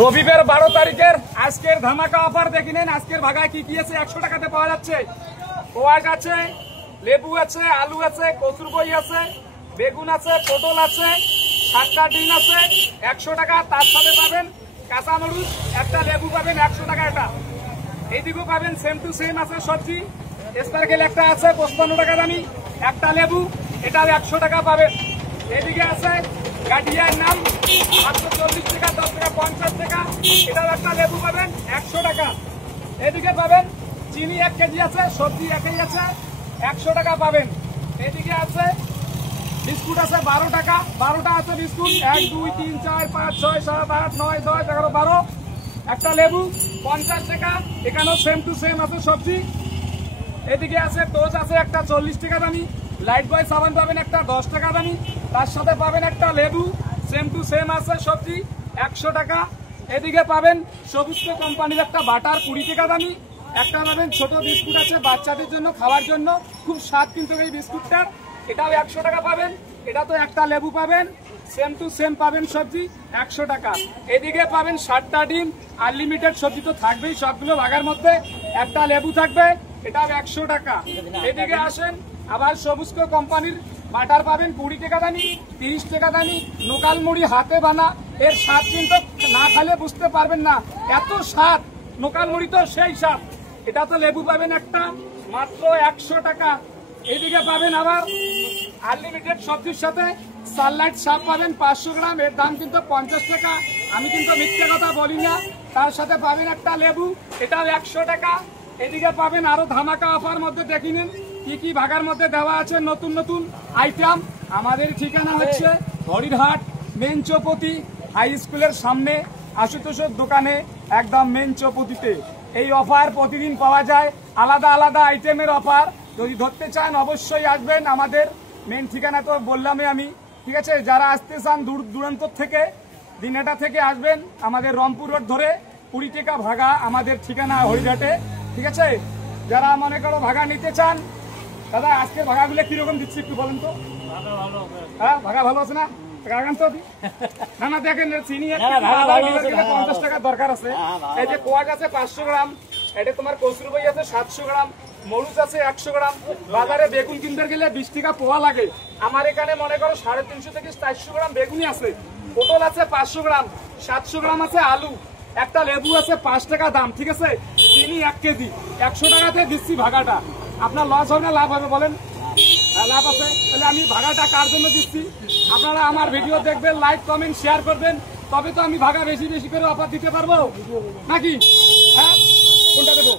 রবিবার 12 তারিখের আজকের ধামাকা অফার দেখে নেন। আজকের ভাগায় কি কি আছে 100 টাকাতে পাওয়া যাচ্ছে। কোয়াক আছে, লেবু আছে, আলু আছে, কচুর বই আছে, বেগুন আছে, পটল আছে, সাতটা ডিম আছে 100 টাকা। তার সাথে পাবেন কাঁচামরিচ, একটা লেবু পাবেন 100 টাকা। এটা এইদিকেও পাবেন সেম টু সেম আছে সবজি। স্পার্কেল একটা আছে 55 টাকা দামি, একটা লেবু এটাও 100 টাকা পাবেন। এদিকে আছে গাডিয়ার নাম মাত্র 40 টাকা, 10 টাকা, 50 টাকা। এটাও একটা লেবু পাবেন 100 টাকা। এদিকে পাবেন চিনি 1 কেজি আছে, সবজি একই আছে 100 টাকা পাবেন। এদিকে আছে বিস্কুট আছে 12 টাকা, 12টা আছে বিস্কুট 1 2 3 4 5 6 7 8 9 10 11 12। একটা লেবু 50 টাকা। এখানেও সেম টু সেম আছে সবজি। এদিকে আছে টোজ আছে একটা 40 টাকা দামি, লাইট বয় সাবান পাবেন একটা 10 টাকা দামি, তার সাথে পাবেন একটা লেবু সেম টু সেম আছে সবজি 100 টাকা। এদিকে পাবেন সবুজ কোম্পানির একটা বাটার 20 টাকা দামি, একটা পাবেন ছোট বিস্কুট আছে বাচ্চাদের জন্য খাওয়ার জন্য, খুব স্বাদ কিন্তু এই বিস্কুটটার, এটাও 100 টাকা পাবেন। এটা তো একটা লেবু পাবেন সেম টু সেম পাবেন সবজি 100 টাকা। এদিকে পাবেন 7টা ডিম, আনলিমিটেড সবজি তো থাকবেই সবগুলো ভাগার মধ্যে, একটা লেবু থাকবে এটাও 100 টাকা। এদিকে আসেন আবার সবুজ কোম্পানির বাটার পাবেন 20 টাকা দামি, 30 টাকা দামি, লোকাল মুড়ি হাতে বানা, এর স্বাদ কিন্তু না খালে বুঝতে পারবেন না, এত স্বাদ। লোকাল মুড়ি তো সেই স্বাদ। এটা তো লেবু পাবেন একটা মাত্র 100 টাকা। এদিকে পাবেন আবার আনলিমিটেড সবজির সাথে সানলাইট সাপ পাবেন 500 গ্রাম, এর দাম কিন্তু 50 টাকা। আমি কিন্তু মিথ্যে কথা বলি না। তার সাথে পাবেন একটা লেবু, এটাও 100 টাকা। এদিকে পাবেন আরো ধামাকা অফার মধ্যে দেখে নিন কি কি ভাগার মধ্যে দেওয়া আছে নতুন নতুন আইটেম। আমাদের ঠিকানা হচ্ছে হরিরহাট মেন চৌপতি হাই স্কুলের সামনে, আশুতোষের দোকানে একদম মেন চৌপতিতে। এই অফার প্রতিদিন পাওয়া যায়, আলাদা আলাদা আইটেমের অফার। যদি ধরতে চান অবশ্যই আসবেন। আমাদের মেন ঠিকানা তো বললামই আমি, ঠিক আছে। যারা আসতে চান দূর দূরান্ত থেকে, দিনহাটা থেকে আসবেন, আমাদের রংপুর রোড ধরে 20 টাকা ভাগা আমাদের ঠিকানা হরিরহাটে, ঠিক আছে। যারা মনে করো ভাগা নিতে চান, দাদা আজকের ভাগাগুলো কিরকম দিচ্ছি একটু বলেন তো। হ্যাঁ ভাগা ভালো আছে না? না না দেখেন চিনি 50 টাকা দরকার আছে। এই যে কোয়াক আছে 500 গ্রাম, এটা তোমার কচুর বই আছে 700 গ্রাম, মরুচ আছে 100 গ্রাম। বাজারে বেগুন কিনতে গেলে 20 টাকা পোয়া লাগে, আমার এখানে মনে করো 350 থেকে 400 গ্রাম বেগুনি আছে। পটল আছে 500 গ্রাম, 700 গ্রাম আছে আলু, একটা লেবু আছে 5 টাকা দাম, ঠিক আছে। চিনি 1 কেজি 100 টাকাতে দিচ্ছি ভাগাটা। আপনার লস হবে না লাভ হবে বলেন? লাভ আছে। তাহলে আমি ভাগাটা কার জন্য দিচ্ছি? আপনারা আমার ভিডিও দেখবেন, লাইক কমেন্ট শেয়ার করবেন, তবে তো আমি ভাগা বেশি বেশি করে অফার দিতে পারবো নাকি? হ্যাঁ কোনটা দেবো?